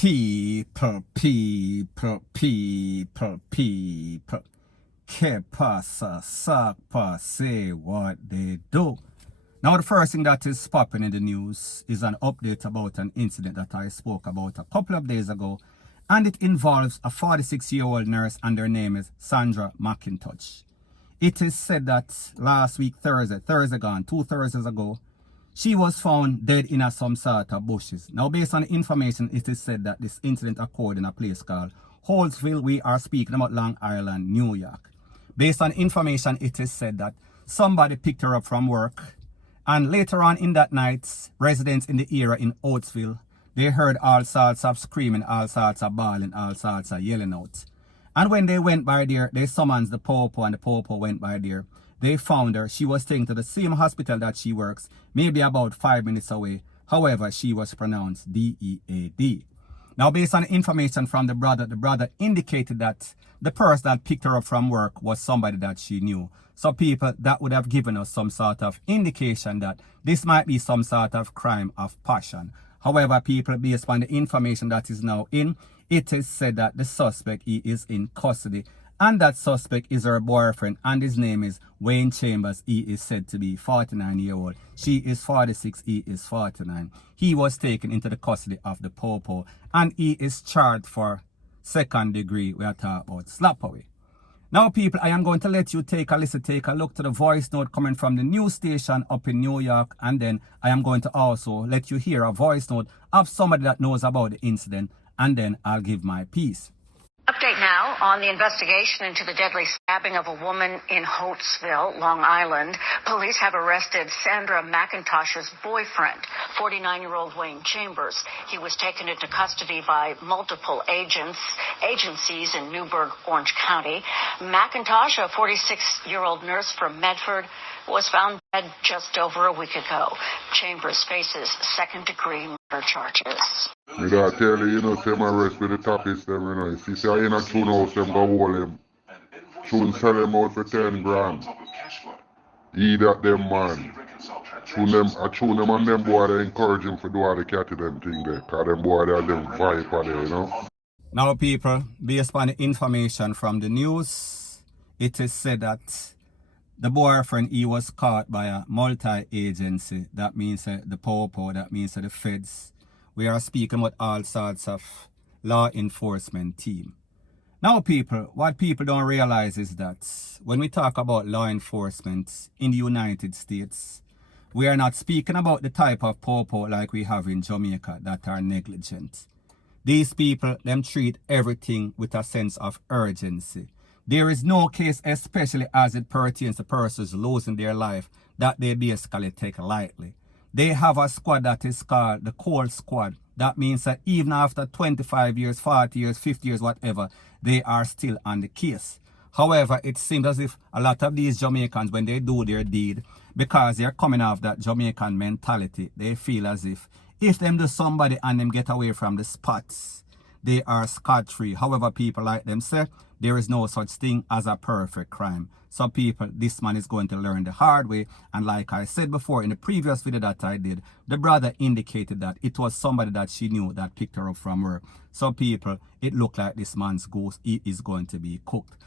People. Que pasa, sakpa, say what they do. Now the first thing that is popping in the news is an update about an incident that I spoke about a couple of days ago, and it involves a 46-year-old nurse, and her name is Sandra McIntosh. It is said that last week, Thursday gone, 2 Thursdays ago, she was found dead in some sort of bushes. Now, based on the information, it is said that this incident occurred in a place called Holtzville. We are speaking about Long Island, New York. Based on information, it is said that somebody picked her up from work, and later on in that night, residents in the area in Holtzville, they heard all sorts of screaming, all sorts of bawling, all sorts of yelling out. And when they went by there, they summoned the popo, and the popo went by there. They found her. She was taken to the same hospital that she works, maybe about 5 minutes away. However, she was pronounced BEAD. Now, based on information from the brother indicated that the person that picked her up from work was somebody that she knew. So people, that would have given us some sort of indication that this might be some sort of crime of passion. However, people, based on the information that is now in, it is said that the suspect, he is in custody. And that suspect is her boyfriend, and his name is Wayne Chambers. He is said to be 49-year-old. She is 46, he is 49. He was taken into the custody of the popo, and he is charged for 2nd degree. We are talking about slap away. Now, people, I am going to let you take a listen, take a look to the voice note coming from the news station up in New York, and then I am going to also let you hear a voice note of somebody that knows about the incident, and then I'll give my piece. Update now on the investigation into the deadly stabbing of a woman in Holtzville, Long Island. Police have arrested Sandra McIntosh's boyfriend, 49-year-old Wayne Chambers. He was taken into custody by multiple agencies in Newburgh, Orange County. McIntosh, a 46-year-old nurse from Medford, was found dead just over a week ago. Chambers faces 2nd-degree murder charges. Me da tell you, say my rest with the topics them, If you say in a tune house, them go hold him. Tune sell them out for 10 grand. Eat at them, man. Tune them and them boy, they encourage him to do all the catty them thing there. Cause them boy, they have them vibe there, Now, people, based on the information from the news, it is said that the boyfriend, he was caught by a multi-agency. That means the popo, that means the FEDS. We are speaking about all sorts of law enforcement team. Now, people, what people don't realize is that when we talk about law enforcement in the United States, we are not speaking about the type of popo like we have in Jamaica that are negligent. These people, them treat everything with a sense of urgency. There is no case, especially as it pertains to persons losing their life, that they basically take lightly. They have a squad that is called the Cold Squad. That means that even after 25 years, 40 years, 50 years, whatever, they are still on the case. However, it seems as if a lot of these Jamaicans, when they do their deed, because they're coming off that Jamaican mentality, they feel as if them do somebody and them get away from the spots, they are scot-free. However, people like them say, there is no such thing as a perfect crime. So people, this man is going to learn the hard way. And like I said before in the previous video that I did, the brother indicated that it was somebody that she knew that picked her up from work. So people, it looked like this man's ghost, he is going to be cooked.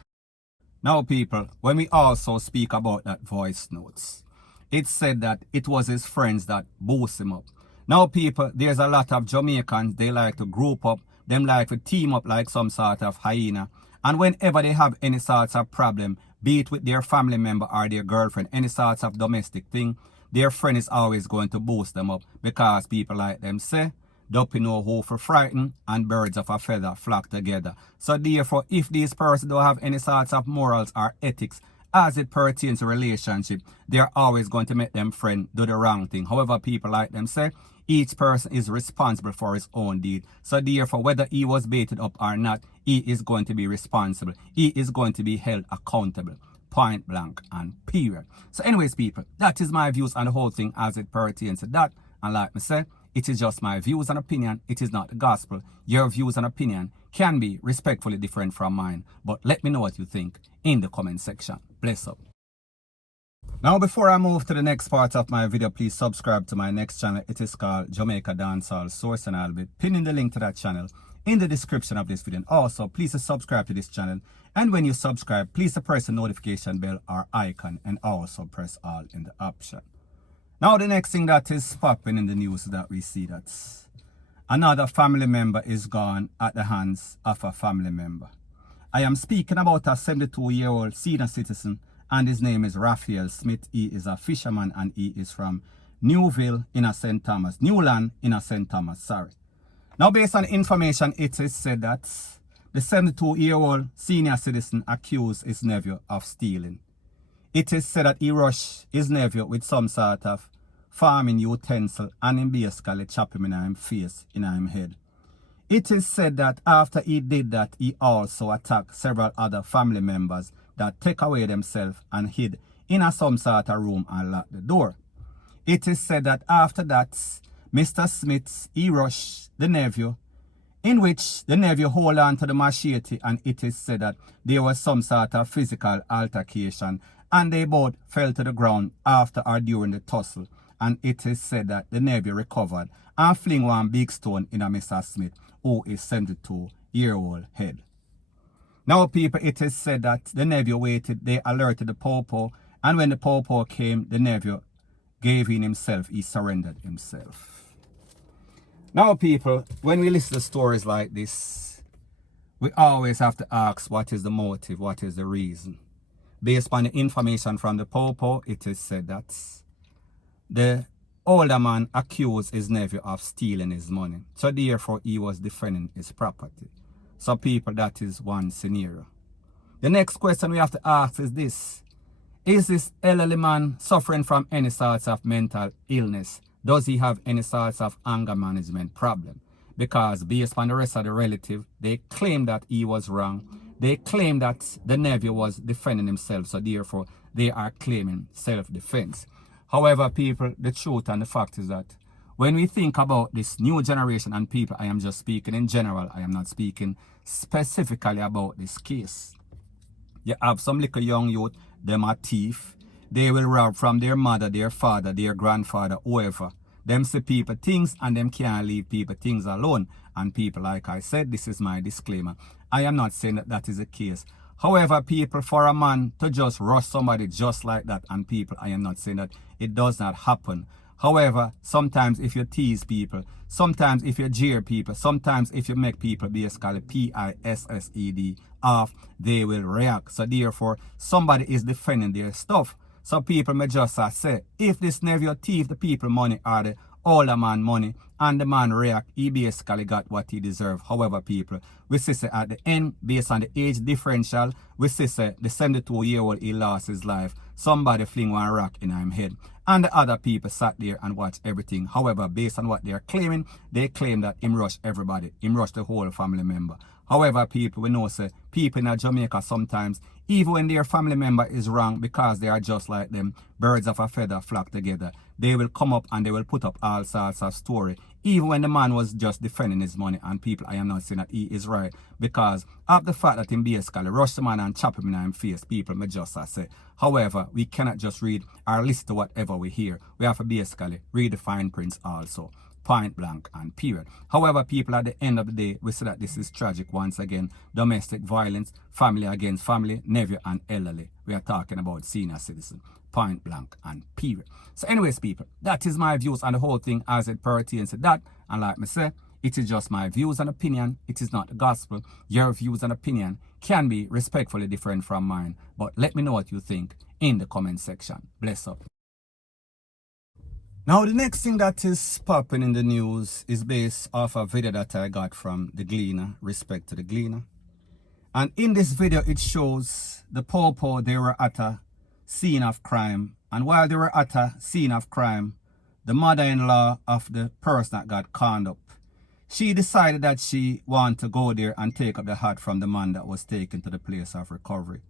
Now people, when we also speak about that voice notes, it said that it was his friends that boost him up. Now people, there's a lot of Jamaicans, they like to group up, them like to team up like some sort of hyena. And whenever they have any sorts of problem, be it with their family member or their girlfriend, any sorts of domestic thing, their friend is always going to boost them up, because people like them say, don't know who for frighten, and birds of a feather flock together. So therefore, if these persons don't have any sorts of morals or ethics as it pertains to relationship, they're always going to make them friend do the wrong thing. However, people like them say, each person is responsible for his own deed. So therefore, whether he was baited up or not, he is going to be responsible. He is going to be held accountable. Point blank and period. So anyways, people, that is my views on the whole thing as it pertains to that. And like I said, it is just my views and opinion. It is not the gospel. Your views and opinion can be respectfully different from mine. But let me know what you think in the comment section. Bless up. Now, before I move to the next part of my video, please subscribe to my next channel. It is called Jamaica Dancehall Source, and I'll be pinning the link to that channel in the description of this video. And also, please subscribe to this channel. And when you subscribe, please press the notification bell or icon, and also press all in the option. Now, the next thing that is popping in the news that we see that another family member is gone at the hands of a family member. I am speaking about a 72-year-old senior citizen, and his name is Raphael Smith. He is a fisherman, and he is from Newland in St. Thomas. Now, based on information, it is said that the 72-year-old senior citizen accused his nephew of stealing. It is said that he rushed his nephew with some sort of farming utensil and he basically chopped him in his face, in his head. It is said that after he did that, he also attacked several other family members that take away themselves and hid in some sort of room and locked the door. It is said that after that, Mr. Smith, he rushed the nephew, in which the nephew hold on to the machete, and it is said that there was some sort of physical altercation and they both fell to the ground after or during the tussle. And it is said that the nephew recovered and fling one big stone in a Mr. Smith, who is 72-year-old head. Now, people, it is said that the nephew waited, they alerted the popo, and when the popo came, the nephew gave in himself, he surrendered himself. Now, people, when we listen to stories like this, we always have to ask, what is the motive, what is the reason? Based on the information from the popo, it is said that the older man accused his nephew of stealing his money, so therefore he was defending his property. So, people, that is one scenario. The next question we have to ask is this: is this elderly man suffering from any sorts of mental illness? Does he have any sorts of anger management problem? Because based on the rest of the relative, they claim that he was wrong. They claim that the nephew was defending himself, so therefore they are claiming self-defense. However, people, the truth and the fact is that when we think about this new generation, and people, I am just speaking in general, I am not speaking specifically about this case. You have some little young youth, them are thief. They will rob from their mother, their father, their grandfather, whoever. Them see people things and them can't leave people things alone. And people, like I said, this is my disclaimer. I am not saying that that is the case. However, people, for a man to just rush somebody just like that, and people, I am not saying that it does not happen. However, sometimes if you tease people, sometimes if you jeer people, sometimes if you make people basically PISSED off, they will react. So therefore, somebody is defending their stuff. So people may just say, if this nephew thief the people money or the older man money, and the man react, he basically got what he deserved. However, people, we see say at the end, based on the age differential, we see say the 72-year-old, he lost his life. Somebody fling one rock in his head. And the other people sat there and watched everything. However, based on what they are claiming, they claim that him rushed everybody. Him rushed the whole family member. However, people, we know say people in Jamaica sometimes, even when their family member is wrong, because they are just like them, birds of a feather flock together, they will come up and they will put up all sorts of story. Even when the man was just defending his money, and people, I am not saying that he is right, because of the fact that him basically rushed the man and chop him in his face, people may just say. However, we cannot just read or listen to whatever we hear. We have to basically read the fine prints also. Point blank and period. However, people, at the end of the day, we see that this is tragic once again. Domestic violence, family against family, nephew and elderly. We are talking about senior citizen. Point blank and period. So anyways, people, that is my views on the whole thing as it pertains to that. And like me say, it is just my views and opinion. It is not the gospel. Your views and opinion can be respectfully different from mine. But let me know what you think in the comment section. Bless up. Now, the next thing that is popping in the news is based off a video that I got from the Gleaner, respect to the Gleaner. And in this video, it shows the popo, they were at a scene of crime. And while they were at a scene of crime, the mother-in-law of the person that got conned up, she decided that she wanted to go there and take up the hat from the man that was taken to the place of recovery.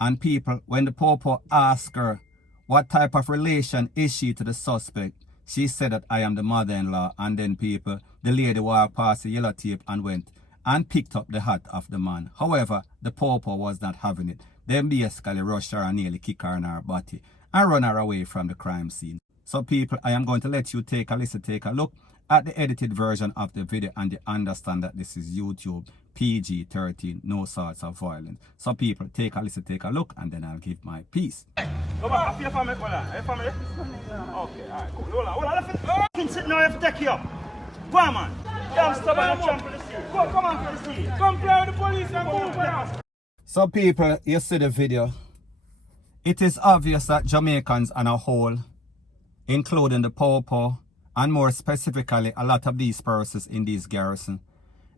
And people, when the popo asked her, what type of relation is she to the suspect? She said that I am the mother-in-law. And then people, the lady walked past the yellow tape and went and picked up the hat of the man. However, the popo was not having it. They basically rushed her and nearly kicked her in her body. and run her away from the crime scene. So people, I am going to let you take a listen, take a look at the edited version of the video, and you understand that this is YouTube PG-13, no sorts of violence. So people, take a listen, take a look, and then I'll give my piece. Go back, your family, family? Okay, alright, cool. Hold on, sit now, you have to take you up. Go on, man. Come stubborn, jump for the street. Come on for the street. Come play with the police and move with us. So people, you see the video. It is obvious that Jamaicans on a whole, including the Popo, and more specifically a lot of these persons in these garrison,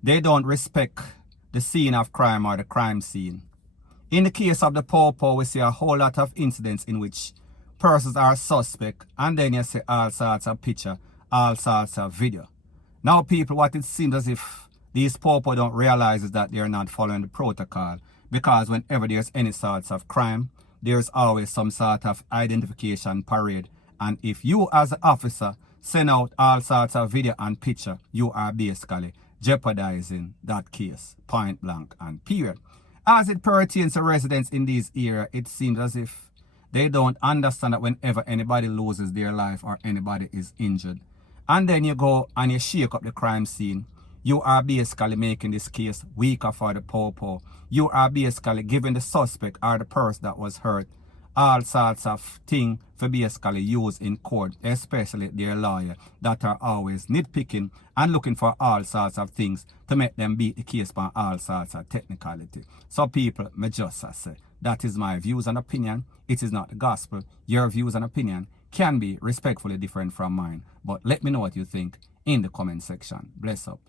they don't respect the scene of crime or the crime scene. In the case of the Popo, we see a whole lot of incidents in which persons are suspect, and then you see all sorts of picture, all sorts of video. Now people, what it seems as if these Popo don't realize is that they're not following the protocol, because whenever there's any sorts of crime, there's always some sort of identification parade, and if you as an officer send out all sorts of video and picture, you are basically jeopardizing that case, point blank and period. As it pertains to residents in these areas, it seems as if they don't understand that whenever anybody loses their life or anybody is injured, and then you go and you shake up the crime scene, you are basically making this case weaker for the Popo. You are basically giving the suspect or the person that was hurt all sorts of things for basically use in court, especially their lawyer that are always nitpicking and looking for all sorts of things to make them beat the case by all sorts of technicality. So people, me just say, that is my views and opinion. It is not the gospel. Your views and opinion can be respectfully different from mine. But let me know what you think in the comment section. Bless up.